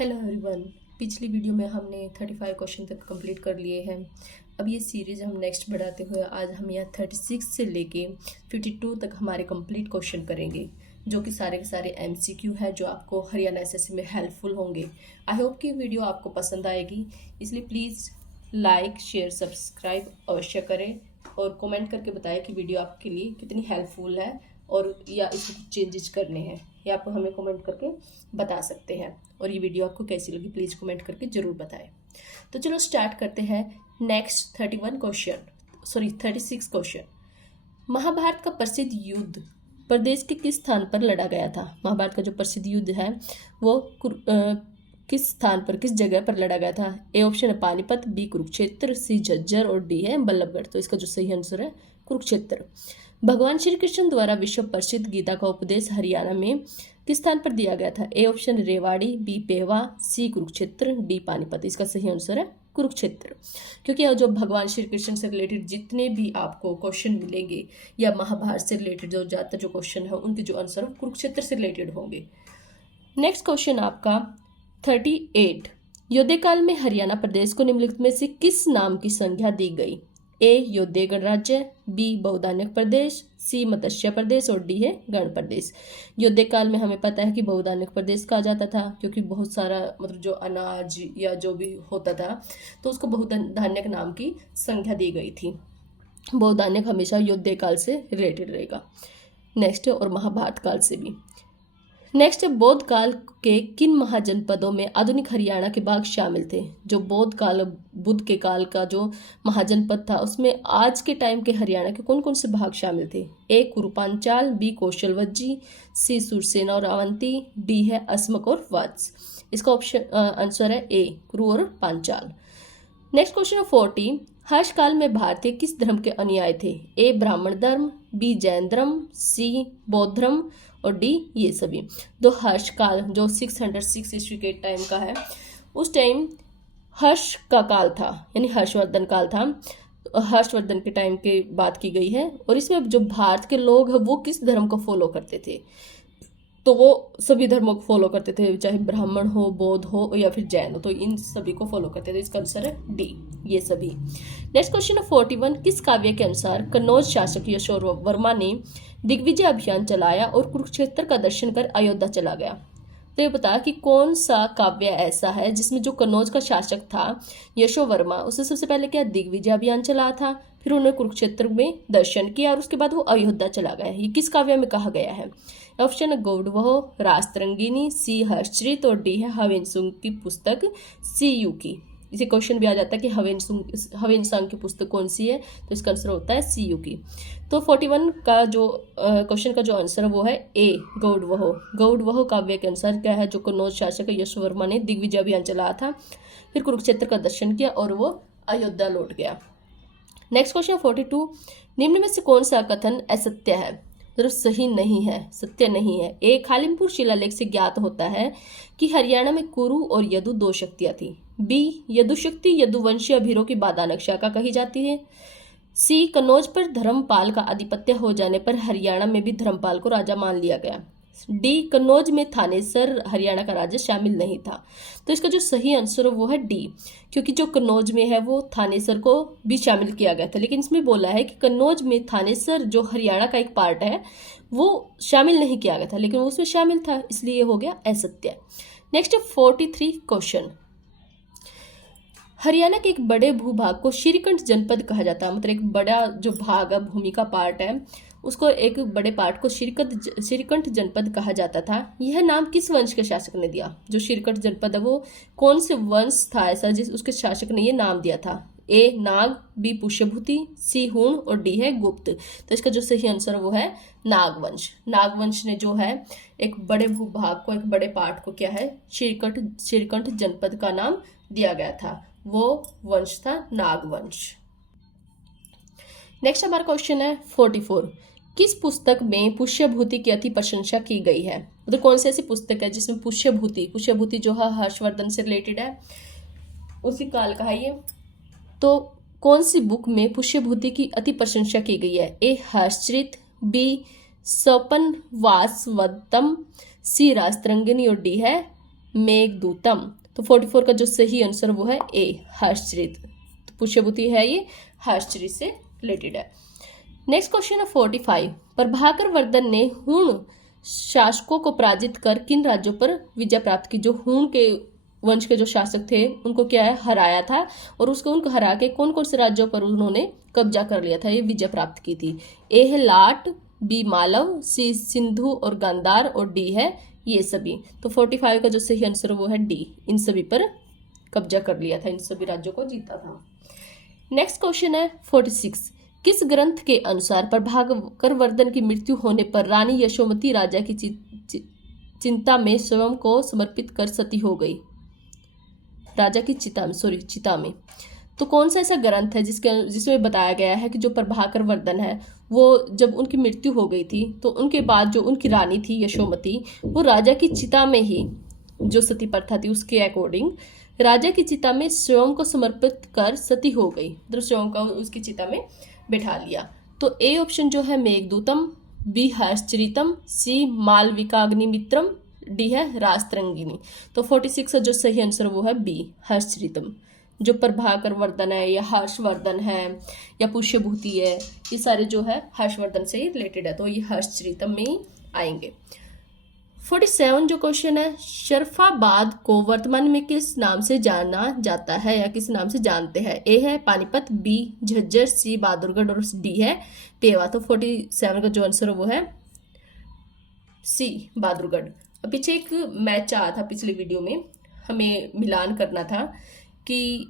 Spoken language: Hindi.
Hello everyone. पिछली वीडियो में हमने 35 क्वेश्चन तक कंप्लीट कर लिए हैं। अब ये सीरीज़ हम नेक्स्ट बढ़ाते हुए आज हम यहाँ 36 से लेके 52 तक हमारे कंप्लीट क्वेश्चन करेंगे, जो कि सारे के सारे MCQ है, जो आपको हरियाणा SSC में हेल्पफुल होंगे। आई होप कि वीडियो आपको पसंद आएगी, इसलिए प्लीज़ लाइक शेयर सब्सक्राइब अवश्य करें और कमेंट करके बताएं कि वीडियो आपके लिए कितनी हेल्पफुल है और या इसमें कुछ चेंजेस करने हैं, या आप हमें कमेंट करके बता सकते हैं। और ये वीडियो आपको कैसी लगी प्लीज़ कमेंट करके ज़रूर बताएं। तो चलो स्टार्ट करते हैं नेक्स्ट 36 क्वेश्चन। महाभारत का प्रसिद्ध युद्ध प्रदेश के किस स्थान पर लड़ा गया था? महाभारत का जो प्रसिद्ध युद्ध है वो किस स्थान पर, किस जगह पर लड़ा गया था? ए ऑप्शन है पानीपत, बी कुरुक्षेत्र, सी झज्जर और डी है बल्लभगढ़। तो इसका जो सही आंसर है कुरुक्षेत्र। भगवान श्री कृष्ण द्वारा विश्व प्रसिद्ध गीता का उपदेश हरियाणा में किस स्थान पर दिया गया था? ए ऑप्शन रेवाड़ी, बी पेवा, सी कुरुक्षेत्र, डी पानीपत। इसका सही आंसर है कुरुक्षेत्र, क्योंकि जो भगवान श्री कृष्ण से रिलेटेड जितने भी आपको क्वेश्चन मिलेंगे या महाभारत से रिलेटेड जो ज़्यादातर जो क्वेश्चन है उनके जो आंसर कुरुक्षेत्र से रिलेटेड होंगे। नेक्स्ट क्वेश्चन आपका 38। योद्धेकाल में हरियाणा प्रदेश को निम्नलिखित में से किस नाम की संज्ञा दी गई? ए योद्धे गणराज्य, बी बहुधान्यक प्रदेश, सी मत्स्य प्रदेश और डी है गण प्रदेश। योद्धे काल में हमें पता है कि बहुधान्यक प्रदेश कहा जाता था, क्योंकि बहुत सारा मतलब जो अनाज या जो भी होता था तो उसको बहुधान्यक नाम की संख्या दी गई थी। बहुधान्यक हमेशा योद्धे काल से रिलेटेड रहेगा। नेक्स्ट और महाभारत काल से भी। नेक्स्ट बौद्ध काल के किन महाजनपदों में आधुनिक हरियाणा के भाग शामिल थे? जो बौद्ध काल बुद्ध के काल का जो महाजनपद था उसमें आज के टाइम के हरियाणा के कौन कौन से भाग शामिल थे? ए कुरुपांचाल, बी कौशलवज्जी, सी सुरसेना और अवंती, डी है अस्मक और वत्स। इसका ऑप्शन आंसर है ए कुरु और पांचाल। Next question 40। हर्ष काल में भारतीय किस धर्म के अनुयायी थे? ए ब्राह्मण धर्म, बी जैन धर्म, सी बौद्ध धर्म और डी ये सभी। तो हर्ष काल जो 606 ईस्वी के टाइम का है, उस टाइम हर्ष का काल था, यानी हर्षवर्धन काल था। हर्षवर्धन के टाइम की बात की गई है और इसमें जो भारत के लोग हैं वो किस धर्म को फॉलो करते थे? तो वो सभी धर्मों को फॉलो करते थे, चाहे ब्राह्मण हो, बौद्ध हो या फिर जैन हो, तो इन सभी को फॉलो करते थे। इसका आंसर है डी ये सभी। नेक्स्ट क्वेश्चन है 41। किस काव्य के अनुसार कन्नौज शासक यशोवर्मा ने दिग्विजय अभियान चलाया और कुरुक्षेत्र का दर्शन कर अयोध्या चला गया? तो ये बता कि कौन सा काव्य ऐसा है जिसमें जो कन्नौज का शासक था यशोवर्मा, उसने सबसे पहले क्या दिग्विजय अभियान चलाया था, फिर उन्होंने कुरुक्षेत्र में दर्शन किया और उसके बाद वो अयोध्या चला गया। ये किस काव्य में कहा गया है? ऑप्शन है गौडवह, रासतरंगिणी, सी हर्षचरित और डी है हवेनसुंग की पुस्तक सी यू की। इसे क्वेश्चन भी आ जाता है कि हवेनसुंग की पुस्तक कौन सी है, तो इसका आंसर होता है सी यू की। तो 41 का जो क्वेश्चन का जो आंसर है वो है ए गौडवह। गौडवह काव्य के अनुसार क्या है, जो कन्नौज शासक यशोवर्मा ने दिग्विजय अभियान चलाया था, फिर कुरुक्षेत्र का दर्शन किया और वो अयोध्या लौट गया। Next question 42। निम्न में से कौन सा कथन असत्य है? तो सही नहीं है, सत्य नहीं है। ए खालिमपुर शिलालेख से ज्ञात होता है कि हरियाणा में कुरु और यदु दो शक्तियां थी। बी यदु शक्ति यदुवंशीय अभीरों की बादानक शाखा कही जाती है। सी कन्नौज पर धर्मपाल का आधिपत्य हो जाने पर हरियाणा में भी धर्मपाल को राजा मान लिया गया। डी कन्नौज में थानेसर हरियाणा का राजा शामिल नहीं था। तो इसका जो सही आंसर है वो है डी, क्योंकि जो कन्नौज में है वो थानेसर को भी शामिल किया गया था, लेकिन इसमें बोला है कि कन्नौज में थानेसर जो हरियाणा का एक पार्ट है वो शामिल नहीं किया गया था, लेकिन उसमें शामिल था, इसलिए ये हो गया असत्य। Next 43 question. हरियाणा के एक बड़े भूभाग को श्रीकंठ जनपद कहा जाता है, मतलब एक बड़ा जो भाग है, भूमि का पार्ट है, उसको एक बड़े पार्ट को श्रीकंठ जनपद कहा जाता था। यह नाम किस वंश के शासक ने दिया? जो श्रीकंठ जनपद है वो कौन से वंश था ऐसा जिस उसके शासक ने ये नाम दिया था? ए नाग, बी पुष्यभूति, सी हूण और डी है गुप्त। तो इसका जो सही आंसर वो है नागवंश। नागवंश ने जो है एक बड़े भूभाग को, एक बड़े पार्ट को क्या है श्रीकंठ जनपद का नाम दिया गया था, वो वंश था नागवंश। नेक्स्ट हमारा क्वेश्चन है 44। किस पुस्तक में पुष्यभूति की अति प्रशंसा की गई है? तो कौन सी ऐसी पुस्तक है जिसमें पुष्यभूति जो है हर्षवर्धन से रिलेटेड है, उसी काल का है ये। तो कौन सी बुक में पुष्यभूति की अति प्रशंसा की गई है? ए हर्षचरित, बी स्वपन वासवदत्तम, सी रासतरंगिणी और डी है मेघदूतम। तो 44 का जो सही आंसर वो है ए, हर्षचरित। तो पुष्यभूति है ये, हर्षचरित से रिलेटेड है। नेक्स्ट क्वेश्चन है 45। प्रभाकर वर्धन ने हूण शासकों को पराजित कर किन राज्यों पर विजय प्राप्त की? जो हूण के वंश के जो शासक थे उनको क्या है, हराया था, और उसको उनको हरा के कौन कौन से राज्यों पर उन्होंने कब्जा कर लिया था, ये विजय प्राप्त की थी? ए है लाट, बी मालव, सी सिंधु और गांधार, और डी है ये सभी। तो 45 का जो सही आंसर वो है डी, इन सभी पर कब्जा कर लिया था, इन सभी राज्यों को जीता था। नेक्स्ट क्वेश्चन है 46। किस ग्रंथ के अनुसार प्रभाकर वर्धन की मृत्यु होने पर रानी यशोमती राजा की चिंता में स्वयं को समर्पित कर सती हो गई? राजा की चिता में। तो कौन सा ऐसा ग्रंथ है जिसमें बताया गया है कि जो प्रभाकर वर्धन है वो जब उनकी मृत्यु हो गई थी तो उनके बाद जो उनकी रानी थी यशोमती, वो राजा की चिता में ही, जो सती प्रथा थी उसके अकॉर्डिंग, राजा की चिता में स्वयं को समर्पित कर सती हो गई, मतलब स्वयं को उसकी चिता में बैठा लिया। तो ए ऑप्शन जो है मेघदूतम, बी हर्षचरितम, सी मालविकाग्निमित्रम, डी है राजतरंगिणी। तो 46 का जो सही आंसर वो है बी, हर्षचरितम। जो प्रभाकर वर्धन है या हर्षवर्धन है या पुष्यभूति है, ये सारे जो है हर्षवर्धन से ही रिलेटेड है, तो ये हर्षचरितम में ही आएंगे। 47 जो क्वेश्चन है, शरफाबाद को वर्तमान में किस नाम से जाना जाता है या किस नाम से जानते हैं? ए है पानीपत, बी झज्जर, सी बहादुरगढ़ और डी है पेवा। तो 47 का जो आंसर वो है सी, बहादुरगढ़। पीछे एक मैच आया था पिछले वीडियो में, हमें मिलान करना था कि